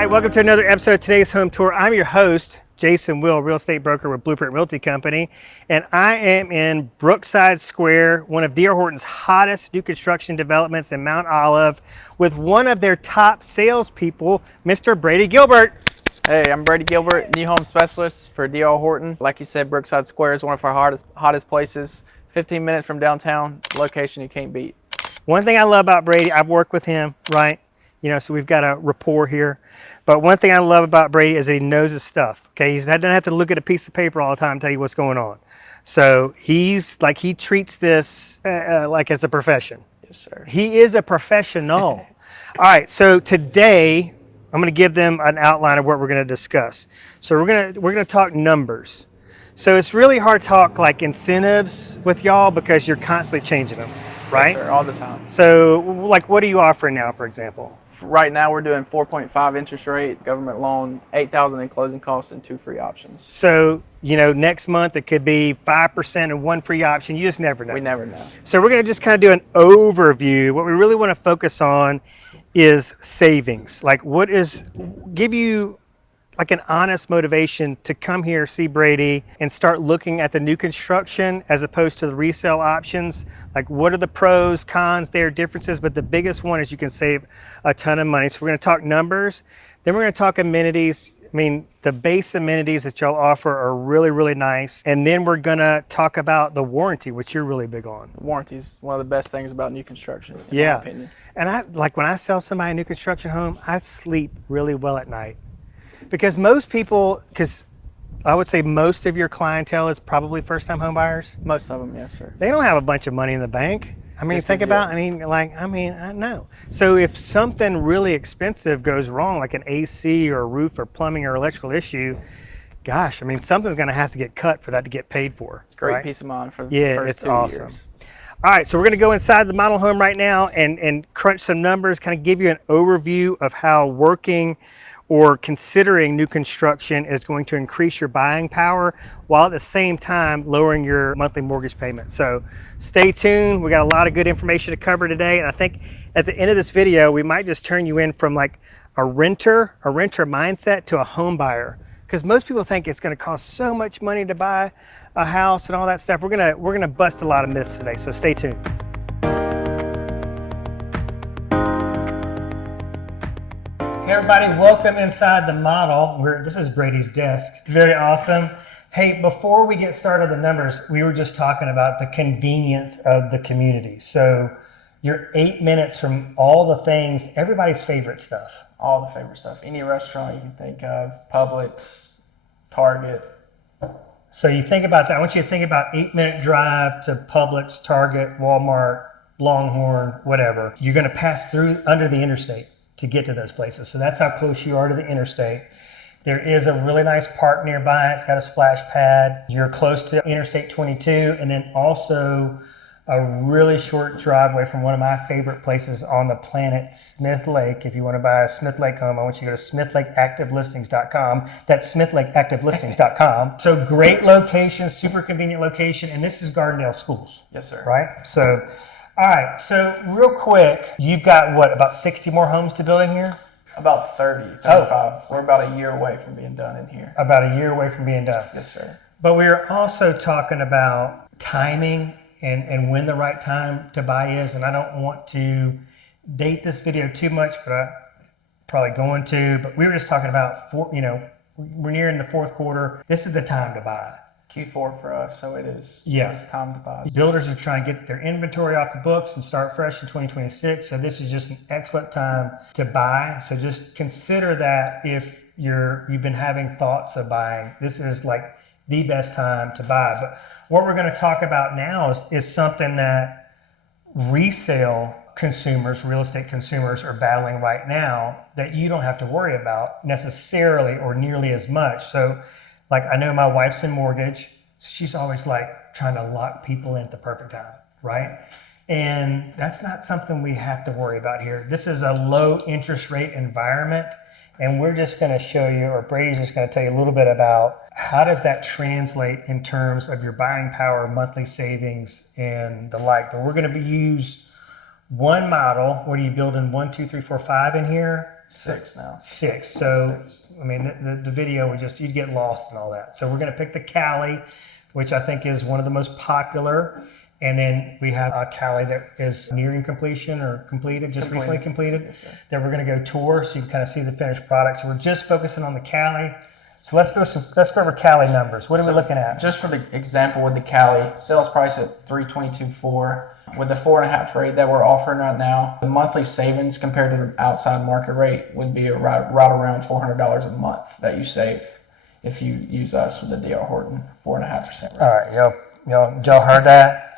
everybody, welcome to another episode of today's home tour. I'm your host, Jason Will, real estate broker with Blueprint Realty Company, and I am in Brookside Square, one of D.R. Horton's hottest new construction developments in Mount Olive, with one of their top salespeople, Mr. Brady Gilbert. Hey, I'm Brady Gilbert, new home specialist for D.R. Horton. Like you said, Brookside Square is one of our hottest places. 15 minutes from downtown, location you can't beat. One thing I love about Brady, I've worked with him, right? You know, so we've got a rapport here. But one thing I love about Brady is that he knows his stuff. Okay, he doesn't have to look at a piece of paper all the time and tell you what's going on. So he treats this like it's a profession. Yes, sir. He is a professional. All right, so today I'm going to give them an outline of what we're going to discuss. So we're going to talk numbers. So it's really hard to talk like incentives with y'all because you're constantly changing them, right? Yes, sir, all the time. So like what are you offering now, for example? Right now we're doing 4.5 interest rate, government loan, $8,000 in closing costs, and 2 free options. So, you know, next month it could be 5% and 1 free option. You just never know. We never know. So we're going to just kind of do an overview. What we really want to focus on is savings. Like give you like an honest motivation to come here, see Brady, and start looking at the new construction as opposed to the resale options. Like what are the pros, cons, there are differences, but the biggest one is you can save a ton of money. So we're gonna talk numbers, then we're gonna talk amenities. I mean, the base amenities that y'all offer are really, really nice. And then we're gonna talk about the warranty, which you're really big on. Warranty is one of the best things about new construction, in my opinion. And when I sell somebody a new construction home, I sleep really well at night. Because because I would say most of your clientele is probably first-time home buyers. Most of them, yes, sir. They don't have a bunch of money in the bank. I mean, I know. So if something really expensive goes wrong, like an AC or a roof or plumbing or electrical issue, gosh, I mean, something's going to have to get cut for that to get paid for. It's great, right? Peace of mind for the first 2 awesome. years. All right, so we're going to go inside the model home right now and crunch some numbers, kind of give you an overview of how working or considering new construction is going to increase your buying power while at the same time lowering your monthly mortgage payment. So stay tuned. We got a lot of good information to cover today. And I think at the end of this video, we might just turn you in from like a renter mindset to a home buyer. Because most people think it's gonna cost so much money to buy a house and all that stuff. We're gonna bust a lot of myths today, so stay tuned. Hey everybody, welcome inside the model. This is Brady's desk. Very awesome. Hey, before we get started on the numbers, we were just talking about the convenience of the community. So you're 8 minutes from all the things, everybody's favorite stuff. All the favorite stuff. Any restaurant you can think of, Publix, Target. So you think about that. I want you to think about 8-minute drive to Publix, Target, Walmart, Longhorn, whatever. You're gonna pass through under the interstate to get to those places. So that's how close you are to the interstate. There is a really nice park nearby. It's got a splash pad. You're close to Interstate 22, and then also a really short driveway from one of my favorite places on the planet, Smith Lake. If you want to buy a Smith Lake home, I want you to go to smithlakeactivelistings.com. That's smithlakeactivelistings.com. So great location, super convenient location, and this is Gardendale Schools. Yes, sir. Right? So all right, so real quick, you've got what, about 60 more homes to build in here? About 30, 35. We're about a year away from being done in here. About a year away from being done. Yes, sir. But we're also talking about timing and when the right time to buy is. And I don't want to date this video too much, but I'm probably going to. But we were just talking about, we're nearing the fourth quarter. This is the time to buy. Q4 for us, so it is. Yeah. It's time to buy. Builders are trying to get their inventory off the books and start fresh in 2026. So this is just an excellent time to buy. So just consider that if you've been having thoughts of buying, this is like the best time to buy. But what we're going to talk about now is something that resale consumers, real estate consumers are battling right now that you don't have to worry about necessarily or nearly as much. So like I know my wife's in mortgage, so she's always like trying to lock people in at the perfect time, right? And that's not something we have to worry about here. This is a low interest rate environment, and we're just gonna show you, or Brady's just gonna tell you a little bit about how does that translate in terms of your buying power, monthly savings, and the like. But we're gonna use one model. What are you building? 1, 2, 3, 4, 5 in here? 6 now. 6. So, I mean, the video you'd get lost in all that. So we're going to pick the Cali, which I think is one of the most popular. And then we have a Cali that is nearing completion or completed, just recently completed, yes, that we're going to go tour so you can kind of see the finished product. So we're just focusing on the Cali. So let's go over Cali numbers. What are we looking at? Just for the example with the Cali, sales price at $322,400. With the 4.5 rate that we're offering right now, the monthly savings compared to the outside market rate would be right around $400 a month that you save if you use us with the DR Horton 4.5% rate. All right, y'all heard that?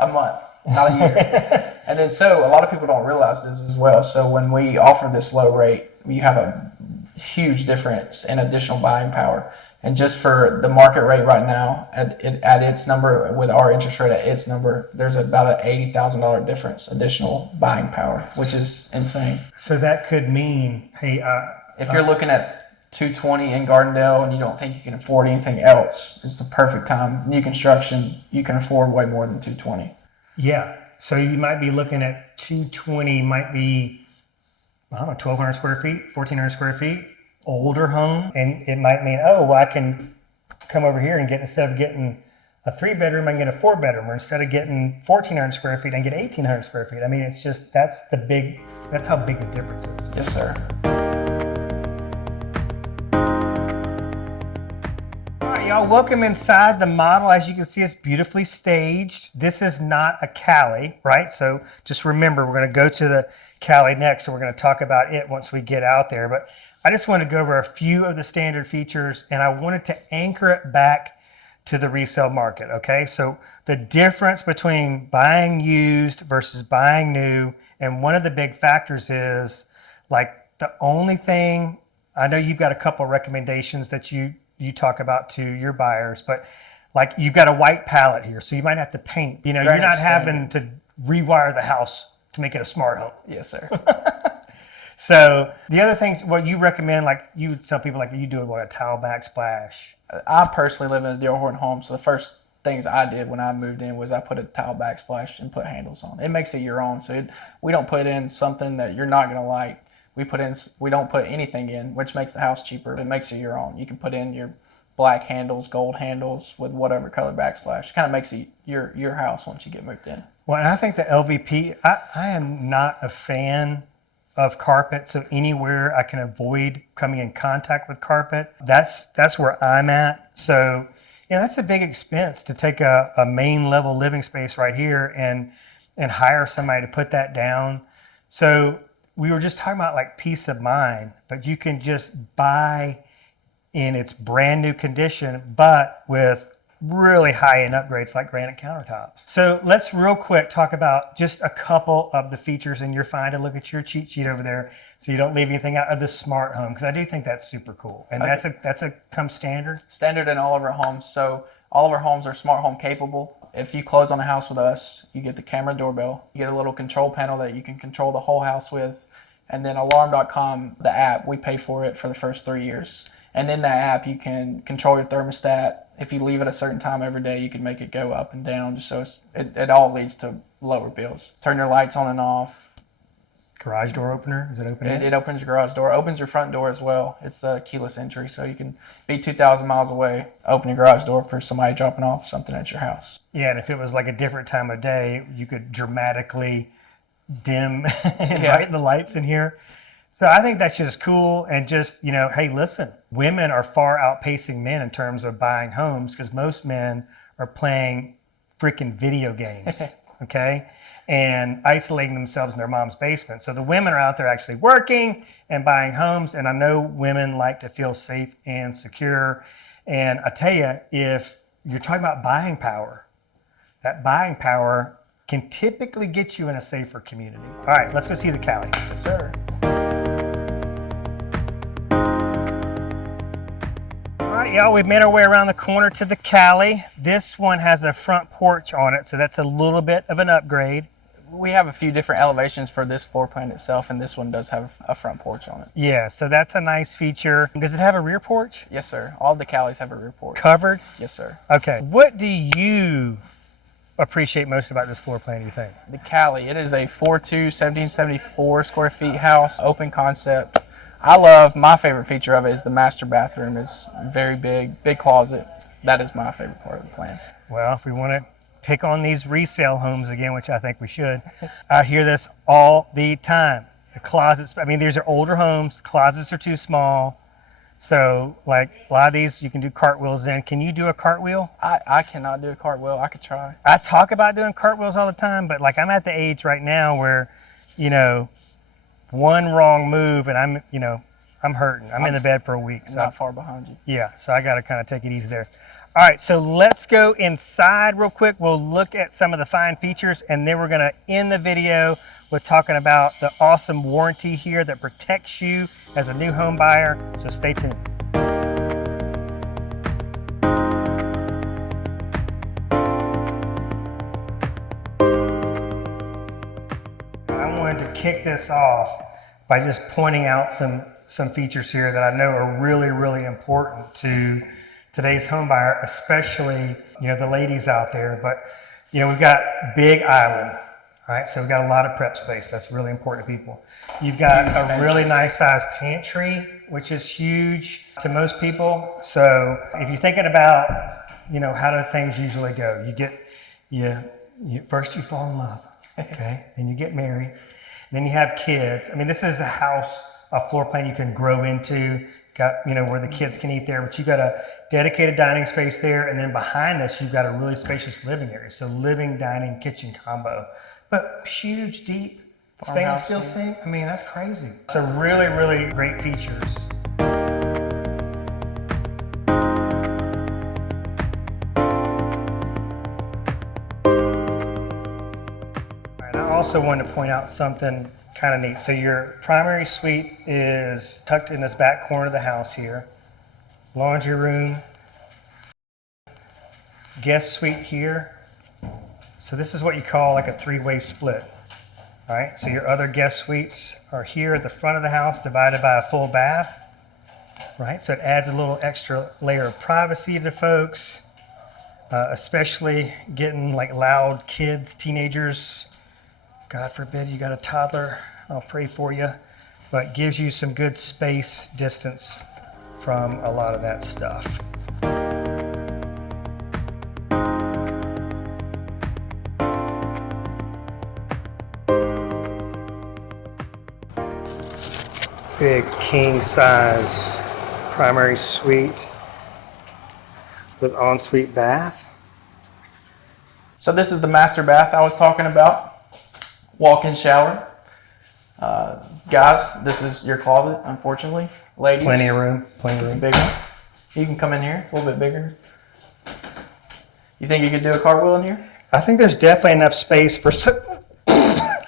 A month, not a year. And then so a lot of people don't realize this as well. So when we offer this low rate, you have a huge difference in additional buying power. And just for the market rate right now, at its number, with our interest rate at its number, there's about an $80,000 difference additional buying power, which is insane. So that could mean, hey, if you're looking at 220 in Gardendale and you don't think you can afford anything else, it's the perfect time. New construction, you can afford way more than 220. Yeah. So you might be looking at 220, might be, I don't know, 1,200 square feet, 1,400 square feet. Older home, and it might mean, I can come over here and instead of getting a 3-bedroom, I can get a 4-bedroom, or instead of getting 1,400 square feet, I can get 1,800 square feet. I mean, it's just that's how big the difference is. Yes, sir. All right, y'all, welcome inside the model. As you can see, it's beautifully staged. This is not a Cali, right? So just remember, we're going to go to the Cali next, so we're going to talk about it once we get out there. But I just wanted to go over a few of the standard features, and I wanted to anchor it back to the resale market, okay? So the difference between buying used versus buying new, and one of the big factors is, like, the only thing, I know you've got a couple of recommendations that you talk about to your buyers, but like you've got a white palette here, so you might have to paint. You're not having to rewire the house to make it a smart home. Yes, sir. So the other thing, what you recommend, like you would tell people, like you do a tile backsplash. I personally live in a DR Horton home, so the first things I did when I moved in was I put a tile backsplash and put handles on. It makes it your own, so we don't put in something that you're not going to like. We don't put anything in, which makes the house cheaper. It makes it your own. You can put in your black handles, gold handles with whatever color backsplash. It kind of makes it your house once you get moved in. Well, and I think the LVP, I am not a fan of carpet, so anywhere I can avoid coming in contact with carpet, that's where I'm at. So, that's a big expense to take a main level living space right here and hire somebody to put that down. So we were just talking about like peace of mind, but you can just buy in its brand new condition, but with really high-end upgrades like granite countertops. So let's real quick talk about just a couple of the features, and you're fine to look at your cheat sheet over there so you don't leave anything out of the smart home, because I do think that's super cool. And that's a come standard? Standard in all of our homes. So all of our homes are smart home capable. If you close on a house with us, you get the camera doorbell. You get a little control panel that you can control the whole house with. And then alarm.com, the app, we pay for it for the first 3 years. And in that app, you can control your thermostat. If you leave it a certain time every day, you can make it go up and down, just so it all leads to lower bills. Turn your lights on and off. Garage door opener, is it opening? It opens your garage door, opens your front door as well. It's the keyless entry, so you can be 2,000 miles away, open your garage door for somebody dropping off something at your house. Yeah, and if it was like a different time of day, you could dramatically dim and brighten the lights in here. So I think that's just cool. And just, hey, listen, women are far outpacing men in terms of buying homes, because most men are playing freaking video games, okay, and isolating themselves in their mom's basement. So the women are out there actually working and buying homes. And I know women like to feel safe and secure. And I tell you, if you're talking about buying power, that buying power can typically get you in a safer community. All right, let's go see the Cali. Yes, sir. All right, y'all, we've made our way around the corner to the Cali. This one has a front porch on it, so that's a little bit of an upgrade. We have a few different elevations for this floor plan itself, and this one does have a front porch on it. Yeah, so that's a nice feature. Does it have a rear porch? Yes, sir. All of the Calis have a rear porch. Covered? Yes, sir. Okay. What do you appreciate most about this floor plan, you think? The Cali, it is a 4.2, 1774 square feet house, open concept. My favorite feature of it is the master bathroom. It's very big closet. That is my favorite part of the plan. Well, if we want to pick on these resale homes again, which I think we should, I hear this all the time. The closets, I mean, these are older homes, closets are too small. So, like, a lot of these you can do cartwheels in. Can you do a cartwheel? I cannot do a cartwhole. I could try. I talk about doing cartwheels all the time, but like I'm at the age right now where, you know, one wrong move and I'm hurting. I'm in the bed for a week. So not far behind you. yeah, so I got to kind of take it easy there. All right, so let's go inside real quick. We'll look at some of the fine features, and then we're going to end the video with talking about the awesome warranty here that protects you as a new home buyer. So stay tuned. I wanted to kick this off by just pointing out some features here that I know are really, really important to today's home buyer, especially, the ladies out there. But, we've got big island, right? So we've got a lot of prep space. That's really important to people. You've got a really nice sized pantry, which is huge to most people. So if you're thinking about, how do things usually go? First you fall in love, okay? Then you get married. Then you have kids. I mean, this is a house, a floor plan you can grow into. Got, where the kids can eat there, but you got a dedicated dining space there. And then behind this, you've got a really spacious living area. So living, dining, kitchen combo, but huge, deep stainless steel sink. I mean, that's crazy. So really, really great features. And I also want to point out something kind of neat. So your primary suite is tucked in this back corner of the house here. Laundry room, guest suite here. So this is what you call like a three-way split. All right, so your other guest suites are here at the front of the house, divided by a full bath. Right, so it adds a little extra layer of privacy to folks, especially getting like loud kids, teenagers. God forbid you got a toddler, I'll pray for you, but gives you some good space distance from a lot of that stuff. Big king size primary suite with ensuite bath. So this is the master bath I was talking about. Walk-in shower. Guys, this is your closet, unfortunately. Ladies. Plenty of room. Big one. You can come in here. It's a little bit bigger. You think you could do a cartwheel in here? I think there's definitely enough space for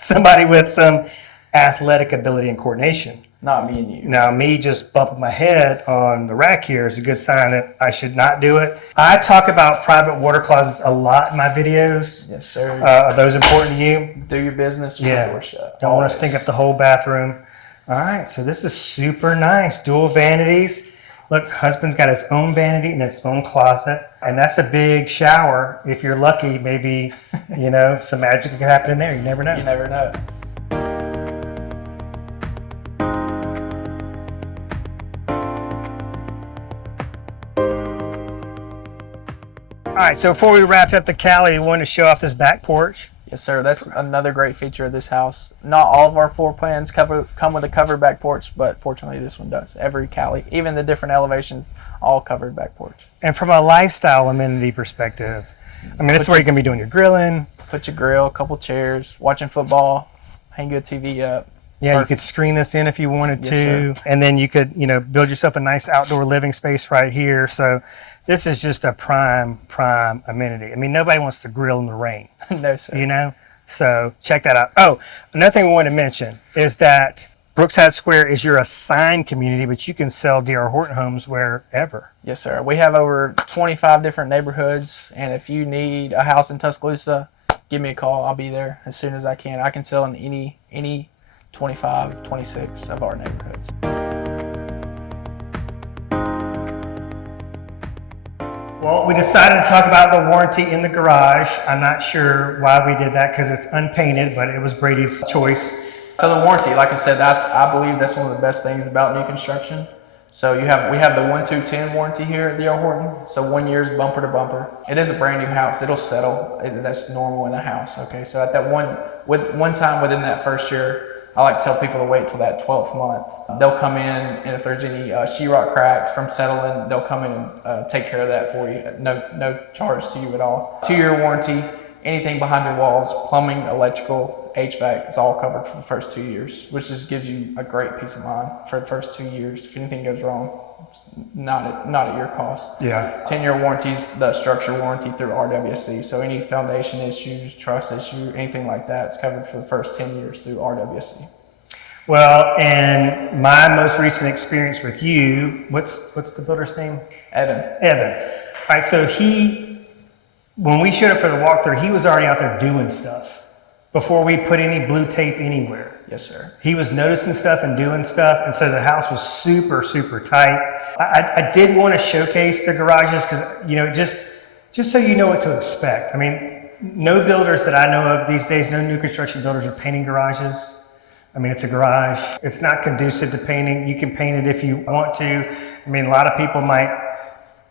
somebody with some athletic ability and coordination. Not me and you. Now, me just bumping my head on the rack here is a good sign that I should not do it. I talk about private water closets a lot in my videos. Yes, sir. Are those important to you? Do your business with the door shut. Don't want to stink up the whole bathroom. All right, so this is super nice. Dual vanities. Look, husband's got his own vanity and his own closet. And that's a big shower. If you're lucky, maybe, some magic could happen in there. You never know. You never know. All right, so before we wrap up the Cali, we want to show off this back porch. Yes, sir. That's another great feature of this house. Not all of our floor plans come with a covered back porch, but fortunately this one does. Every Cali, even the different elevations, all covered back porch. And from a lifestyle amenity perspective, I mean, this is where you're going to be doing your grilling. Put your grill, a couple chairs, watching football, hang your TV up. Yeah, you could screen this in if you wanted to. Yes, sir. And then you could, build yourself a nice outdoor living space right here. So this is just a prime amenity. I mean, nobody wants to grill in the rain. No, sir. So check that out. Oh, another thing we want to mention is that Brookside Square is your assigned community, but you can sell D.R. Horton homes wherever. Yes, sir. We have over 25 different neighborhoods, and if you need a house in Tuscaloosa, give me a call. I'll be there as soon as I can. I can sell in any 25, 26 of our neighborhoods. Well, we decided to talk about the warranty in the garage. I'm not sure why we did that because it's unpainted, but it was Brady's choice. So the warranty, like I said, I believe that's one of the best things about new construction. So we have the 1-2-10 warranty here at D.R. Horton. So 1 year's bumper to bumper. It is a brand new house. It'll settle. That's normal in a house. Okay. So at that one time within that first year, I like to tell people to wait till that 12th month. They'll come in, and if there's any sheetrock cracks from settling, they'll come in and take care of that for you. No charge to you at all. 2-year warranty. Anything behind your walls, plumbing, electrical, HVAC is all covered for the first 2 years, which just gives you a great peace of mind for the first 2 years. If anything goes wrong, it's not at your cost. Yeah. 10-year warranties, the structure warranty through RWC. So any foundation issues, truss issue, anything like that is covered for the first 10 years through RWC. Well, and my most recent experience with you, what's the builder's name? Evan. All right, so when we showed up for the walkthrough, he was already out there doing stuff before we put any blue tape anywhere. Yes, sir. He was noticing stuff and doing stuff, and so the house was super, super tight. I did want to showcase the garages because, just so you know what to expect. I mean, no builders that I know of these days, no new construction builders are painting garages. I mean, it's a garage. It's not conducive to painting. You can paint it if you want to. I mean, a lot of people might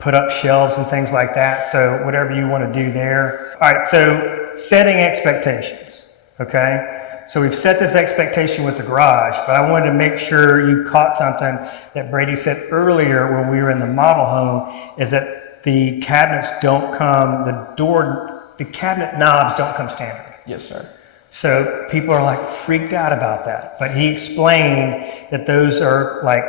put up shelves and things like that. So whatever you want to do there. All right, so setting expectations, okay? So we've set this expectation with the garage, but I wanted to make sure you caught something that Brady said earlier when we were in the model home, is that the cabinets don't come, the cabinet knobs don't come standard. Yes, sir. So people are like freaked out about that. But he explained that those are like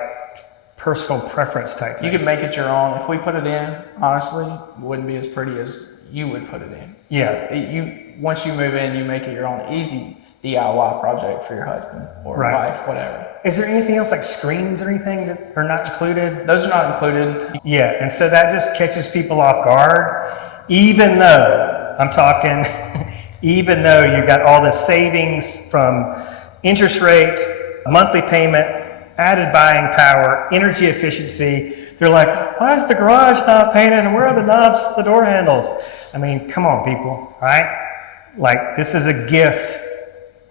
personal preference type things. You could make it your own. If we put it in, honestly, it wouldn't be as pretty as you would put it in. Yeah. So once you move in, you make it your own easy DIY project for your husband or wife, whatever. Is there anything else like screens or anything that are not included? Those are not included. Yeah, and so that just catches people off guard, even though even though you got all the savings from interest rate, monthly payment, added buying power, energy efficiency. They're like, why is the garage not painted and where are the knobs for the door handles? I mean, come on, people, right? Like, this is a gift.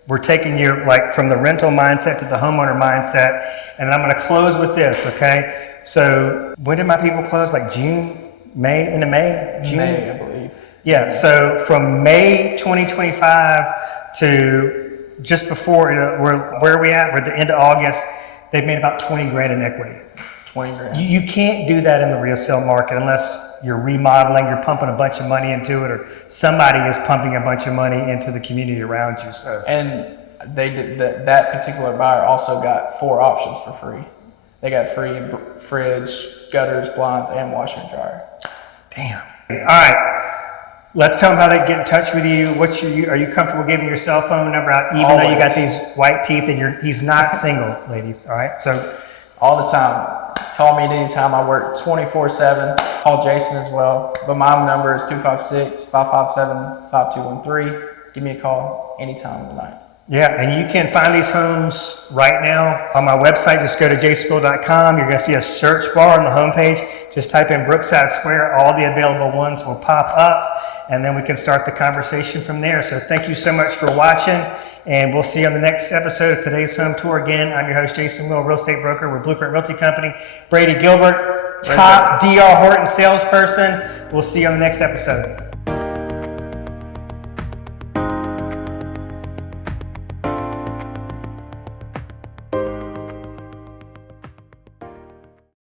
We're taking you like from the rental mindset to the homeowner mindset. And I'm going to close with this, okay? So when did my people close? Like June, May, into May? June? May, I believe. Yeah, so from May 2025 to just before, where are we at? We're at the end of August. They've made about 20 grand in equity. 20 grand. You can't do that in the resale market unless you're remodeling, you're pumping a bunch of money into it, or somebody is pumping a bunch of money into the community around you. So. And they did that particular buyer also got 4 options for free. They got free fridge, gutters, blinds, and washer and dryer. Damn. All right. Let's tell them how they get in touch with you. Are you comfortable giving your cell phone number out, even though you got these white teeth and he's not single, ladies? All right. So all the time. Call me at any time. I work 24/7. Call Jason as well. But my number is 256-557-5213. Give me a call anytime of the night. Yeah, and you can find these homes right now on my website. Just go to jspill.com. You're going to see a search bar on the homepage. Just type in Brookside Square. All the available ones will pop up, and then we can start the conversation from there. So thank you so much for watching, and we'll see you on the next episode of Today's Home Tour. Again, I'm your host, Jason Will, real estate broker with Blueprint Realty Company. Brady Gilbert, top D.R. Horton salesperson. We'll see you on the next episode.